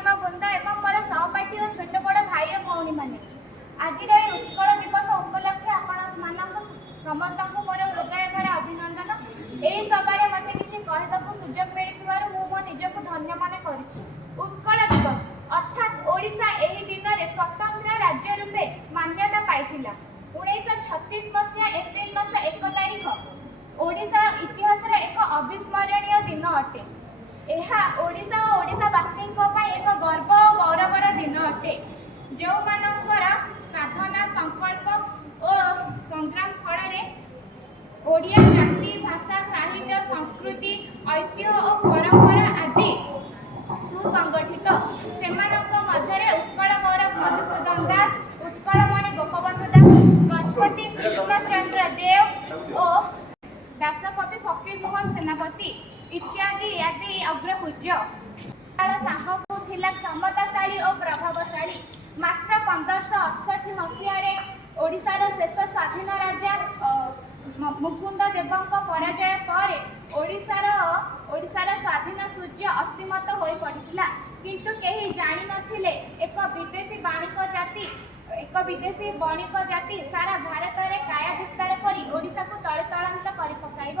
गुरुमा वृंद एवं मोर सहपाठी और छोट बड़ भाई और भौणी मैंने आज उत्कल दिवस उपलक्षे आपण समस्त मोर हृदय अभिनंदन। यही सभारे मत किसी कहवाक सुजोग मिली मो निजक धन्य मान कर। उत्कल दिवस अर्थात ओडिशा एही दिन में स्वतंत्र राज्य रूपे मान्यता पाइथिला। 1936 मसीहा एप्रिल मास 1 तारिख ओडिशा इतिहास एक अविस्मरणीय दिन अटे। यह ओडिशा और ओडिशावासी एक गर्व और गौरवर दिन अटे जो मानकर साधना संकल्प और संग्राम फल ओडिया जाति भाषा साहित्य संस्कृति ऐतिह्य और परंपरा आदि सुसंगठित से मध्य उत्कल गौरव मधुसूदन दास उत्कलमणि गोपबंधु दास गजपति कृष्णचंद्र देव और दासकवि फकीर मोहन सेनापति इत्यादि आदि अग्रपूज्य साहू थिला क्षमताशाली और प्रभावशाली। मात्र 1568 मसीह ओडिशार शेष स्वाधीन राजा मुकुंद देवଙ୍କ पराजय पर ओडिशार स्वाधीन सूर्य अस्तिमत हो पड़ता किंतु कहीं जानी नथिले एक विदेशी बणिक जाति सारा भारत में काया विस्तार करी ओडिशा को तलेतलांत कर पकाइब।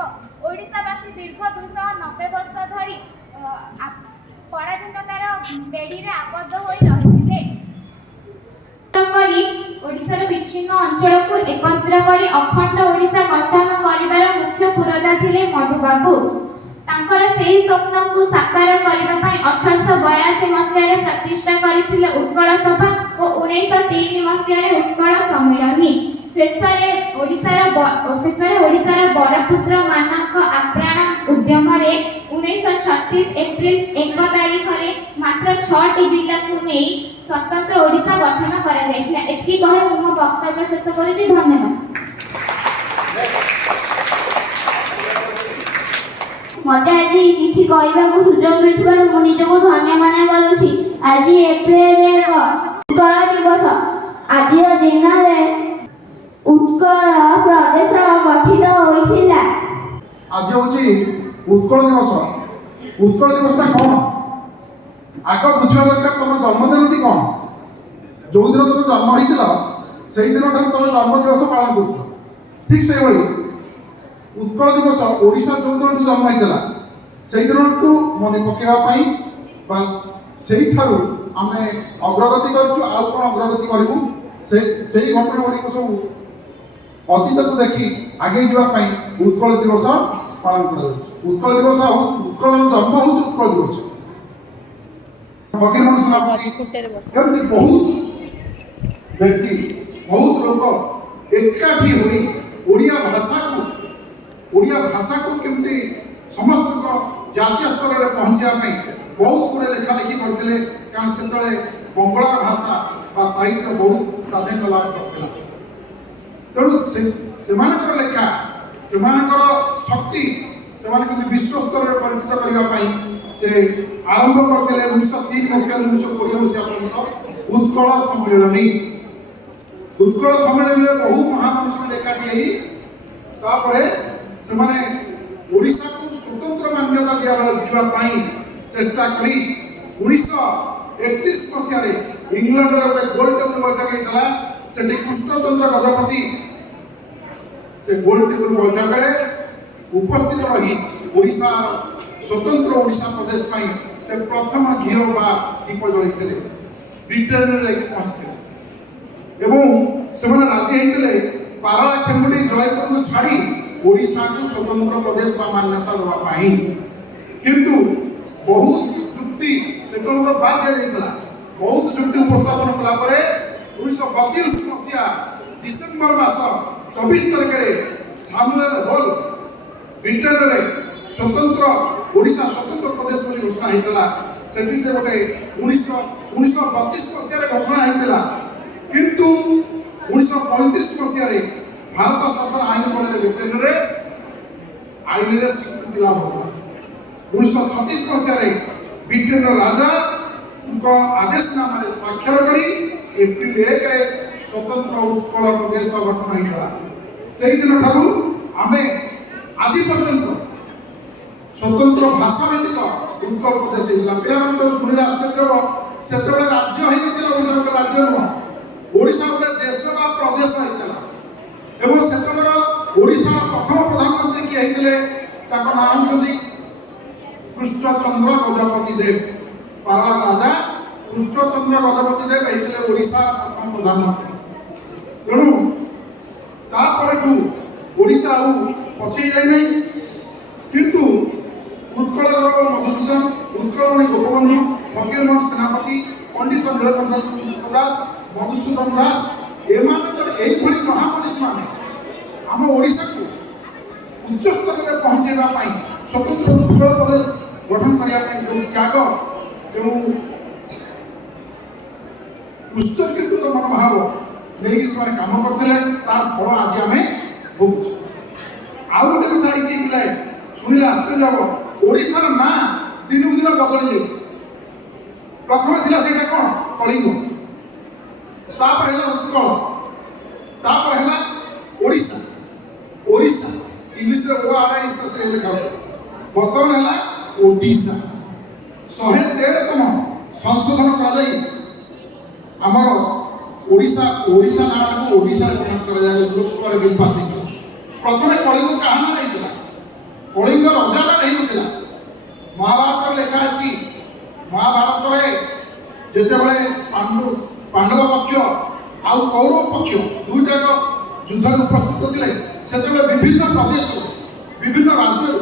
ओडिशावासी दीर्घ 290 वर्ष धरी पराधीनतार बेड़ी में आबद्ध हो रही ओडिशार विच्छिन्न अंचल को एकत्र कर अखंड ओडिशा गठन करिवार मुख्य पुरोधा थिले मधुबाबू। तांकर सेही स्वप्न को साकार करबा पई 1882 मसीह रे प्रतिष्ठा करिथिले उत्कल सभा और 1903 मसीह रे उत्कल सम्मेलनी। शेषरे ओडिशार बरपुत्र मानक आप्राण उद्यम रे 1936 एप्रिल 1 तारिख रे मात्र 6टी जिल्ला को नै स्वतंत्र ओडिशा गठन करा जायथिला। एतकी कहे मो वक्तव्य शेष करिछि। धन्यवाद। मत आज किसी कहवाक सुजोग मिलू मु निजक धन्य मान करुँची। आज एप्रिल 1 उत्कल दिवस। आज दिन में उत्कल प्रदेश गठित होइथिला। आज होची उत्कल दिवस। उत्कल दिवसटा कौन आग बुझा दरकार। तुम जन्मदिन कौन जो दिन तुम जन्म होता से दिन तुम जन्म दिवस पालन कर। ठीक से भाई उत्कल दिवस ओडिशा जो दिन तू जन्म होता से दिन को मन पकेवा से आम अग्रगति करूँ। आउ कौन अग्रगति करूँ से घटना गुड़िक सब अतीत को देखी आगे जावाई उत्कल दिवस पालन कर। उत्कल दिवस उत्कल जन्म हो उत्कल दिवस। फकीर मोहन सेनापति बहुत व्यक्ति बहुत लोग एकाठी हुई ओडिया भाषा को केमती समस्त जातीय स्तर में पहुँचापी बहुत गुड़े लेखा लेखी करते। कारण से बंगलार भाषा बा साहित्य बहुत प्राधान्य लाभ करता। तेणु से लेखा से शक्ति से विश्व स्तर में परिचित करने से आरंभ करते 1903 मसीहा 1920 मसीहा पर्यंत उत्कल सम्मेलनी। उत्कल सम्मेलन में बहु महामनुष्य मैंने एकाठी से ओडिशा को स्वतंत्र मान्यता दिवाई चेष्टा करी 1931 मसीह इंग्लैंड रे गोटे गोल टेबल बैठक होता से कृष्णचंद्र गजपति से गोल टेबल बैठक में उपस्थित रही ओडिशा स्वतंत्र ओडिशा प्रदेश पाई से प्रथम घीओ बा दीप जलते ब्रिटेन में पहुंचते एवं से राजी होते पारला खेमुंडी जयपुर को छाड़ी ओडिशा को स्वतंत्र प्रदेश बा मान्यता देवाई। किंतु बहुत चुक्ति से बाद दि जाता बहुत चुक्ति उपस्थापन कलापर 1932 मसीहा डिसेम्बर मास 24 तारिख में सामुएल हॉल ब्रिटेन में स्वतंत्र ओडिशा स्वतंत्र प्रदेश बोली घोषणा होता। सेठी से गोटे 1932 मसीह घोषणा होता किंतु 1935 मसीह भारत शासन आईन बल ब्रिटेन में आईन रे स्वीकृति लाभ कला। 1936 मसीह ब्रिटेन राजा आदेशनामा स्वाक्षर करी एप्रिल 1 रे स्वतंत्र उत्कल प्रदेश गठन होता। से दिन ठारू आम आज पर्यंत स्वतंत्र भाषा भित्तिक उत्कल प्रदेश होता। पे शुणिले आश्चर्य हम ସେତେବେଳେ ରାଜ୍ୟ ହେଇନଥିଲା ଓଡ଼ିଶା ଗୋଟେ ରାଜ୍ୟ ନୁହଁ ଓଡ଼ିଶା ଗୋଟେ ଦେଶ ବା ପ୍ରଦେଶ ହେଇଥିଲା ଏବଂ ସେତେବେଳେ ଓଡ଼ିଶାର ପ୍ରଥମ ପ୍ରଧାନମନ୍ତ୍ରୀ କିଏ ହେଇଥିଲେ ତାଙ୍କ ନାଁ ହେଉଛନ୍ତି କୃଷ୍ଣଚନ୍ଦ୍ର ଗଜପତି ଦେବ ପାରଳା ରାଜା କୃଷ୍ଣଚନ୍ଦ୍ର ଗଜପତି ଦେବ ହେଇଥିଲେ ଓଡ଼ିଶାର ପ୍ରଥମ ପ୍ରଧାନମନ୍ତ୍ରୀ ତେଣୁ ତାପରଠୁ ଓଡ଼ିଶା ଆଉ ପଛେଇ ଯାଇନାହିଁ କିନ୍ତୁ ଉତ୍କଳ ଗୌରବ ମଧୁସୂଦନ ଉତ୍କଳମଣି ଗୋପବନ୍ଧୁ ଫକୀରମୋହନ ସେନାପତି ପଣ୍ଡିତ ନୀଳକଣ୍ଠ ଦାସ ମଧୁସୂଦନ ଦାସ ଏମାନଙ୍କର ଏଇଭଳି ମହାମନୀଷୀମାନେ ଆମ ଓଡ଼ିଶାକୁ ଉଚ୍ଚ ସ୍ତରରେ ପହଞ୍ଚାଇବା ପାଇଁ ସ୍ୱତନ୍ତ୍ର ଉତ୍କଳ ପ୍ରଦେଶ ଗଠନ କରିବା ପାଇଁ ଯେଉଁ ତ୍ୟାଗ ଯେଉଁ ଉତ୍ସର୍ଗୀକୃତ ମନୋଭାବ ନେଇକି ସେମାନେ କାମ କରିଥିଲେ ତାର ଫଳ ଆଜି ଆମେ ଭୋଗୁଛୁ। ଆଉ ଗୋଟେ କଥା ହେଇଛି ପିଲାଏ ଶୁଣିଲେ ଆଶ୍ଚର୍ଯ୍ୟ ହବ ଓଡ଼ିଶାର ନାଁ ଦିନକୁ ଦିନ ବଦଳି ଯାଇଛି। ପ୍ରଥମେ ଥିଲା ସେଇଟା କ'ଣ କଳିଙ୍ଗ ତାପରେ ହେଲା ଉତ୍କଳ ତାପରେ ହେଲା ଓଡ଼ିଶା ଓଡ଼ିଶା ଇଂଲିଶରେ ORISA ଲେଖାଉଥିଲା ବର୍ତ୍ତମାନ ହେଲା ଓଡ଼ିଶା 113ତମ ସଂଶୋଧନ କରାଯାଇ ଆମର ଓଡ଼ିଶା ନାଁକୁ ଓଡ଼ିଶାରେ ପରିଣତ କରାଯାଏ ଲୋକସଭାରେ ବିଲ୍ ପାସ୍ ହେଇଥିଲା। ପ୍ରଥମେ କଳିଙ୍ଗ କାହା ନାଁ ହେଇଥିଲା କଳିଙ୍ଗ ରଜା ନାଁ ହେଇନଥିଲା। ମହାଭାରତରେ ଲେଖା ଅଛି ମହାଭାରତରେ ଯେତେବେଳେ ପାଣ୍ଡବ ପକ୍ଷ ଆଉ କୌରବ ପକ୍ଷ ଦୁଇଟାକ ଯୁଦ୍ଧରେ ଉପସ୍ଥିତ ଥିଲେ ସେତେବେଳେ ବିଭିନ୍ନ ପ୍ରଦେଶରୁ ବିଭିନ୍ନ ରାଜ୍ୟରୁ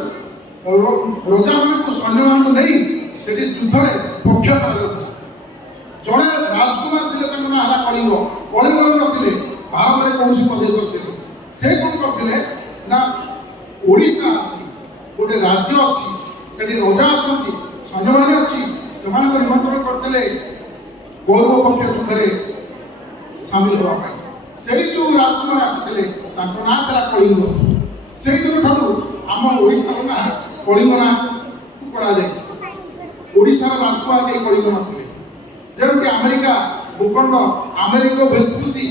ରଜାମାନଙ୍କୁ ସୈନ୍ୟମାନଙ୍କୁ ନେଇ ସେଠି ଯୁଦ୍ଧରେ ପକ୍ଷ କରାଯାଉଥିଲା। ଜଣେ ରାଜକୁମାର ଥିଲେ ତାଙ୍କ ନାଁ ହେଲା କଳିଙ୍ଗ କଳିଙ୍ଗରେ ନଥିଲେ ଭାରତରେ କୌଣସି ପ୍ରଦେଶରେ ଥିଲେ ସେ କ'ଣ କରିଥିଲେ ନା ଓଡ଼ିଶା ଆସି ଗୋଟେ ରାଜ୍ୟ ଅଛି ସେଠି ରଜା ଅଛନ୍ତି ସୈନ୍ୟବାହିନୀ ଅଛି ସେମାନଙ୍କୁ ନିମନ୍ତ୍ରଣ କରିଥିଲେ କୌରବ ପକ୍ଷ ଯୁଦ୍ଧରେ ସାମିଲ ହେବା ପାଇଁ। ସେଇ ଯେଉଁ ରାଜକୁମାର ଆସିଥିଲେ ତାଙ୍କ ନାଁ ଥିଲା କଳିଙ୍ଗ। ସେଇଦିନ ଠାରୁ ଆମ ଓଡ଼ିଶାର ନାଁ କଳିଙ୍ଗ ନାଁ କରାଯାଇଛି। ଓଡ଼ିଶାର ରାଜକୁମାର କେହି କଳିଙ୍ଗ ନଥିଲେ। ଯେମିତି ଆମେରିକା ଭୂଖଣ୍ଡ ଆମେରିକୋ ଭେସ୍ପୁସି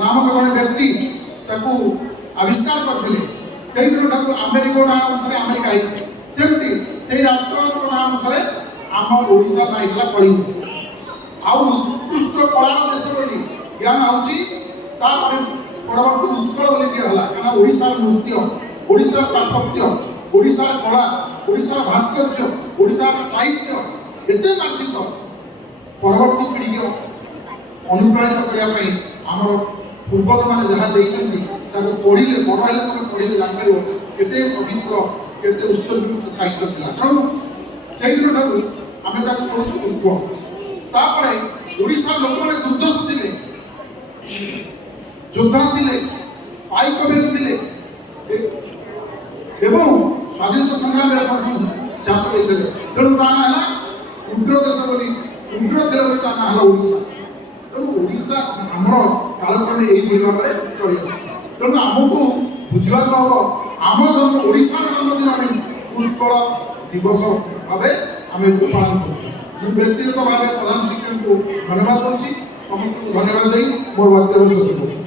ନାମକ ଜଣେ ବ୍ୟକ୍ତି ତାକୁ ଆବିଷ୍କାର କରିଥିଲେ ସେଇଦିନ ଠାରୁ ଆମେରିକୋ ନାଁ ଅନୁସାରେ ଆମେରିକା ହେଇଛି। ସେମିତି ସେଇ ରାଜକୁମାରଙ୍କ ନାଁ ଅନୁସାରେ ଆମ ଓଡ଼ିଶାର ନାଁ ହେଇଥିଲା କଳିଙ୍ଗ। ଆଉ ଉତ୍କୃଷ୍ଟ କଳାର ଦେଶ ବୋଲି ଜ୍ଞାନ ହେଉଛି ତାପରେ ପରବର୍ତ୍ତୀ ଉତ୍କଳ ବୋଲି ଦିଆଗଲା କାରଣ ଓଡ଼ିଶାର ନୃତ୍ୟ ଓଡ଼ିଶାର ସ୍ଥାପତ୍ୟ ଓଡ଼ିଶାର କଳା ଓଡ଼ିଶାର ଭାସ୍କର୍ଯ୍ୟ ଓଡ଼ିଶାର ସାହିତ୍ୟ ଏତେ ମାର୍ଜିତ ପରବର୍ତ୍ତୀ ପିଢ଼ିକି ଅନୁପ୍ରାଣିତ କରିବା ପାଇଁ ଆମର ପୂର୍ବଜମାନେ ଯାହା ଦେଇଛନ୍ତି ତାକୁ ପଢ଼ିଲେ ବଡ଼ ହେଲେ ତମେ ପଢ଼ିଲେ ଜାଣିପାରିବ କେତେ ପବିତ୍ର କେତେ ଉତ୍ସର୍ଗୀକୃତ ସାହିତ୍ୟ ଥିଲା। ତେଣୁ ସେଇଦିନ ଠାରୁ ଆମେ ତାକୁ କହୁଛୁ ଉତ୍କଳ। ତାପରେ ଓଡ଼ିଶାର ଲୋକମାନେ ଦୁର୍ଦ୍ଦଶ ଥିଲେ ଯୋଦ୍ଧା ଥିଲେ ପାଇକ ବୀର ଥିଲେ ଏବଂ ସ୍ୱାଧୀନତା ସଂଗ୍ରାମରେ ଚାଷ ଦେଇଥିଲେ। ତେଣୁ ତା ନାଁ ହେଲା ଉଗ୍ର ଦେଶ ବୋଲି ଉଗ୍ର ଥିଲେ ବୋଲି ତା ନାଁ ହେଲା ଓଡ଼ିଶା। ତେଣୁ ଓଡ଼ିଶା ଆମର କାଳକ୍ରମେ ଏଇଭଳି ଭାବରେ ଚଳି ଆସୁଛି। ତେଣୁ ଆମକୁ ବୁଝିବାକୁ ହେବ ଆମ ଜନ୍ମ ଓଡ଼ିଶାର ଜନ୍ମଦିନ ମିନ୍ସ ଉତ୍କଳ ଦିବସ ଭାବେ ଆମେ ଏଠିକୁ ପାଳନ କରୁଛୁ। ମୁଁ ବ୍ୟକ୍ତିଗତ ଭାବେ ପ୍ରଧାନ ଶିକ୍ଷକଙ୍କୁ ଧନ୍ୟବାଦ ଦେଉଛି। ସମସ୍ତଙ୍କୁ ଧନ୍ୟବାଦ ଦେଇ ମୋର ବକ୍ତବ୍ୟ ଶେଷ କରୁଛି।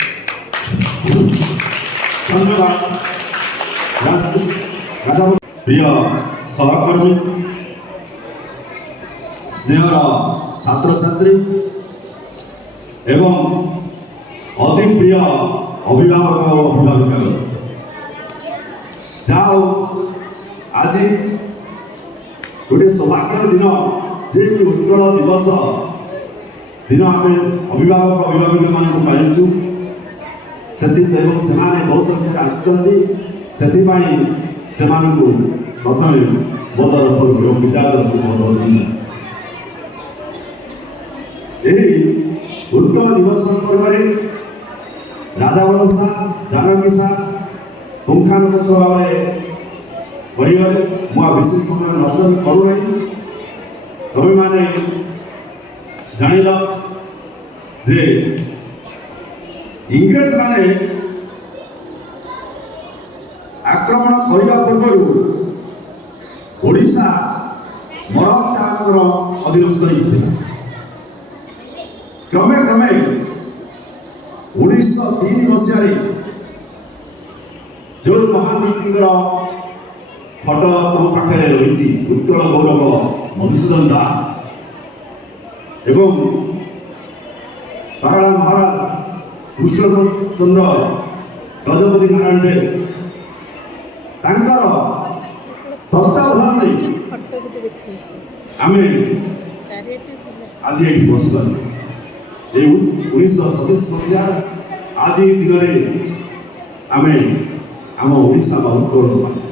ଧନ୍ୟବାଦ ପ୍ରିୟ ସହକର୍ମୀ ସ୍ନେହର ଛାତ୍ରଛାତ୍ରୀ ଏବଂ ଅତି ପ୍ରିୟ ଅଭିଭାବକ ଓ ଅଭିଭାବିକା ଯାହା ହଉ ଆଜି ଗୋଟିଏ ସୌଭାଗ୍ୟର ଦିନ ଯିଏକି ଉତ୍କଳ ଦିବସ ଦିନ ଆମେ ଅଭିଭାବକ ଅଭିଭାବିକାମାନଙ୍କୁ ପାଇଛୁ ଏବଂ ସେମାନେ ବହୁ ସଂଖ୍ୟାରେ ଆସିଛନ୍ତି। ସେଥିପାଇଁ ସେମାନଙ୍କୁ ପ୍ରଥମେ ମୋ ତରଫରୁ ଏବଂ ବିଦ୍ୟା ତରଫରୁ ବହୁତ ବହୁତ ଧନ୍ୟବାଦ। ଏହି ଉତ୍କଳ ଦିବସ ସମ୍ପର୍କରେ ରାଜାବଲ୍ଲଭ ସାର୍ ଜାନକୀ ସାର୍ ପୁଙ୍ଖାନୁପୁଙ୍ଖ ଭାବରେ କହିଗଲେ ମୁଁ ଆଉ ବେଶୀ ସମୟ ନଷ୍ଟ କରୁନାହିଁ। ତମେମାନେ ଜାଣିଲ ଯେ ଇଂରେଜମାନେ ଆକ୍ରମଣ କରିବା ପୂର୍ବରୁ ଓଡ଼ିଶା ମରହଟ୍ଟାଙ୍କର ଅଧୀନସ୍ଥ ହୋଇଥିଲା। କ୍ରମେ କ୍ରମେ 1903 ମସିହାରେ ଯେଉଁ ମହାନ ବ୍ୟକ୍ତିଙ୍କର ଫଟୋ ତମ ପାଖରେ ରହିଛି ଉତ୍କଳ ଗୌରବ ମଧୁସୂଦନ ଦାସ ଏବଂ ତାରଳା ମହାରାଜ କୃଷ୍ଣଚନ୍ଦ୍ର ଗଜପତି ନାରାୟଣ ଦେବ ତାଙ୍କର ତତ୍ତ୍ୱାବଧାନରେ ଆମେ ଆଜି ଏଠି ବସିପାରୁଛୁ। ଏ 1936 ମସିହା ଆଜି ଏ ଦିନରେ ଆମେ ଆମ ଓଡ଼ିଶା ବା ଉତ୍କଳକୁ ପାଇଛୁ।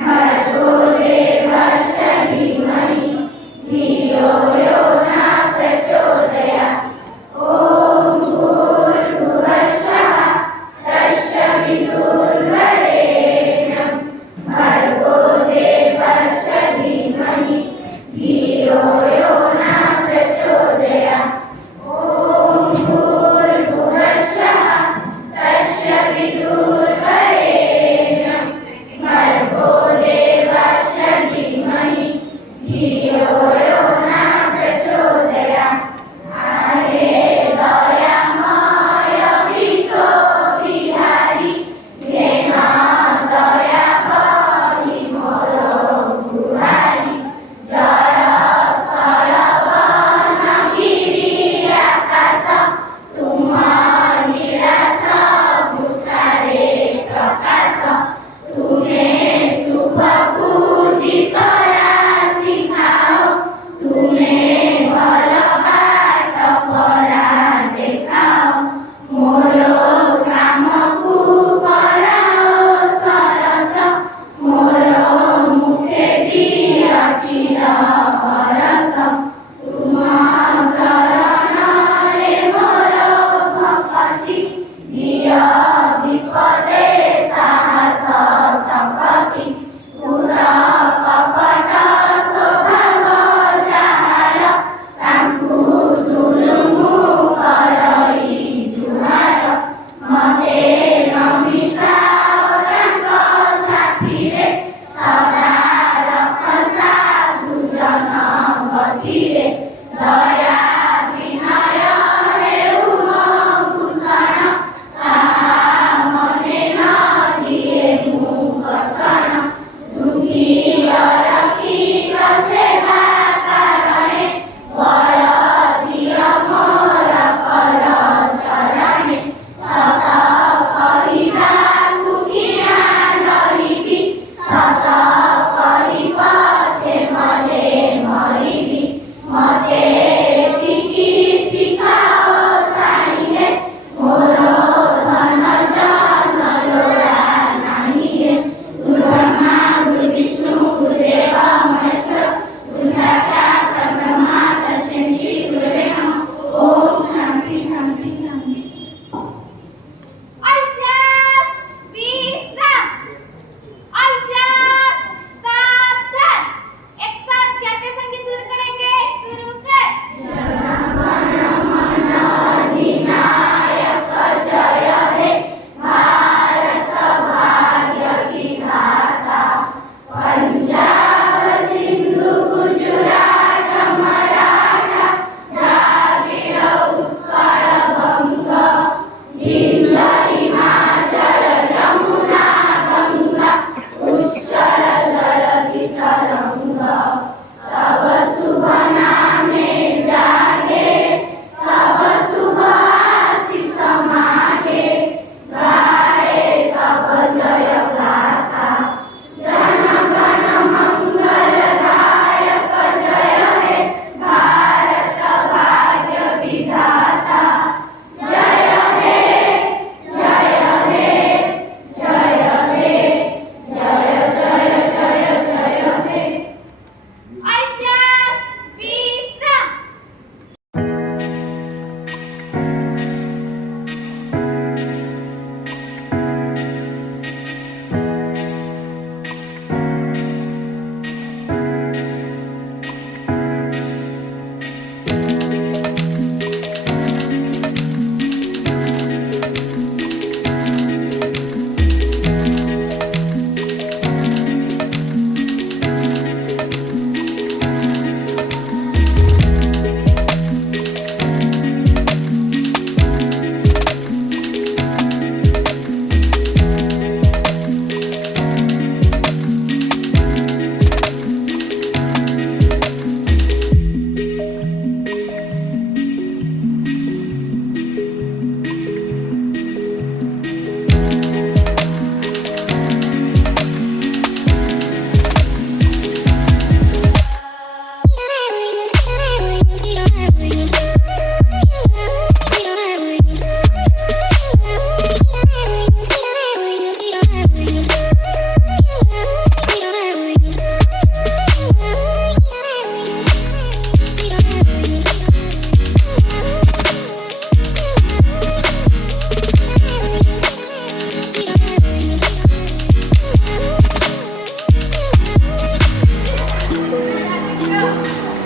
भर्गो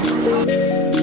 ଧନ୍ୟବାଦ।